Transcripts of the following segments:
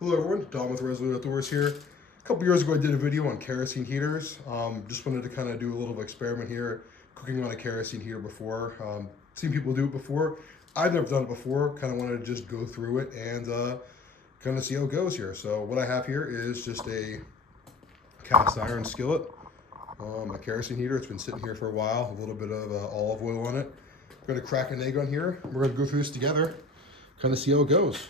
Hello everyone, Don with Resolute Outdoors here. A couple years ago I did a video on kerosene heaters. Just wanted to kind of do a little experiment here, cooking on a kerosene heater before. Seen people do it before. I've never done it before, kind of wanted to just go through it and kind of see how it goes here. So what I have here is just a cast iron skillet, a kerosene heater. It's been sitting here for a while, a little bit of olive oil on it. I'm gonna crack an egg on here. We're gonna go through this together, kind of see how it goes.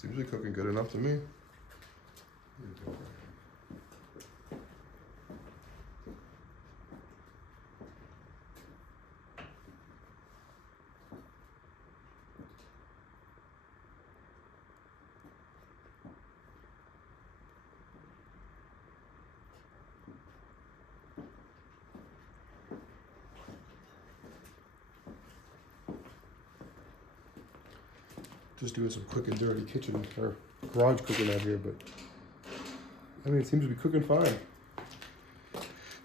It's usually cooking good enough to me. Just doing some quick and dirty kitchen or garage cooking out here, but I mean, it seems to be cooking fine.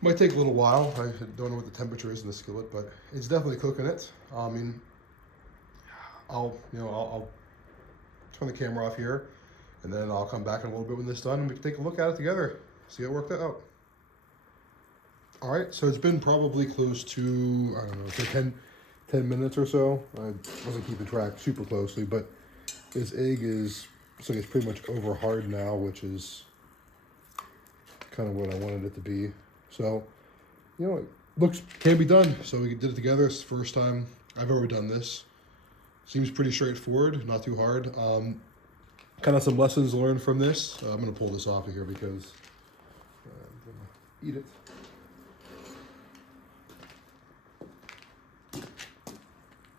Might take a little while. I don't know what the temperature is in the skillet, but it's definitely cooking it. I mean, I'll turn the camera off here, and then I'll come back in a little bit when this is done, and we can take a look at it together, see how it worked out. All right, so it's been probably close to, I don't know, so 10 minutes or so. I wasn't keeping track super closely, but this egg is, looks like it's pretty much over hard now, which is kind of what I wanted it to be. So, you know, it can be done. So we did it together. It's the first time I've ever done this. Seems pretty straightforward, not too hard. Kind of some lessons learned from this. I'm gonna pull this off of here because I'm gonna eat it.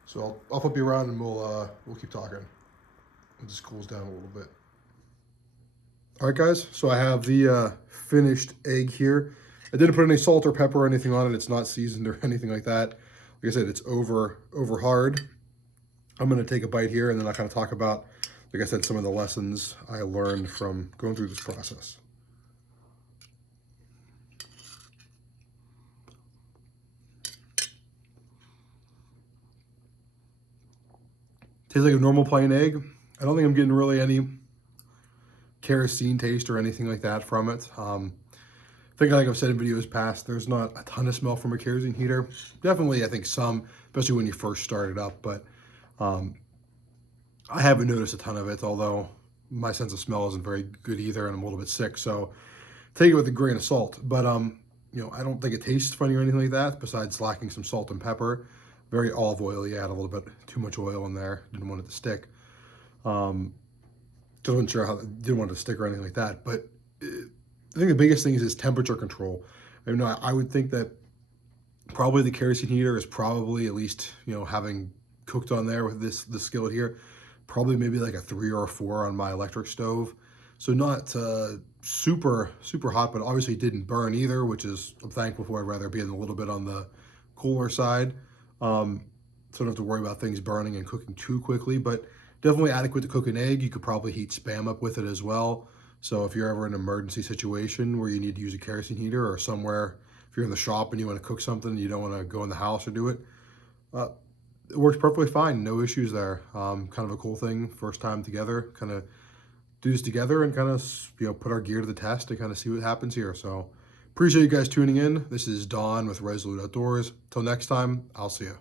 So I'll flip you around and we'll keep talking. It just cools down a little bit. All right, guys. So I have the finished egg here. I didn't put any salt or pepper or anything on it. It's not seasoned or anything like that. Like I said, it's over hard. I'm gonna take a bite here, and then I'll kind of talk about, like I said, some of the lessons I learned from going through this process. Tastes like a normal plain egg. I don't think I'm getting really any kerosene taste or anything like that from it. I think, like I've said in videos past, there's not a ton of smell from a kerosene heater. Definitely, I think some, especially when you first start it up, but I haven't noticed a ton of it, although my sense of smell isn't very good either, and I'm a little bit sick, so take it with a grain of salt. But you know, I don't think it tastes funny or anything like that, besides lacking some salt and pepper. Very olive oily. I had a little bit too much oil in there. Didn't want it to stick. Just wasn't sure how, didn't want it to stick or anything like that. But I think the biggest thing is temperature control. I would think that probably the kerosene heater is probably, at least, you know, having cooked on there with this skillet here, probably maybe like a 3 or a 4 on my electric stove. So not super hot, but obviously didn't burn either, which is, I'm thankful for. I'd rather be a little bit on the cooler side. So I don't have to worry about things burning and cooking too quickly, but definitely adequate to cook an egg. You could probably heat Spam up with it as well. So if you're ever in an emergency situation where you need to use a kerosene heater, or somewhere, if you're in the shop and you want to cook something, and you don't want to go in the house or do it, it works perfectly fine. No issues there. Kind of a cool thing. First time together, kind of do this together and kind of, you know, put our gear to the test and kind of see what happens here. So appreciate you guys tuning in. This is Don with Resolute Outdoors. Till next time, I'll see you.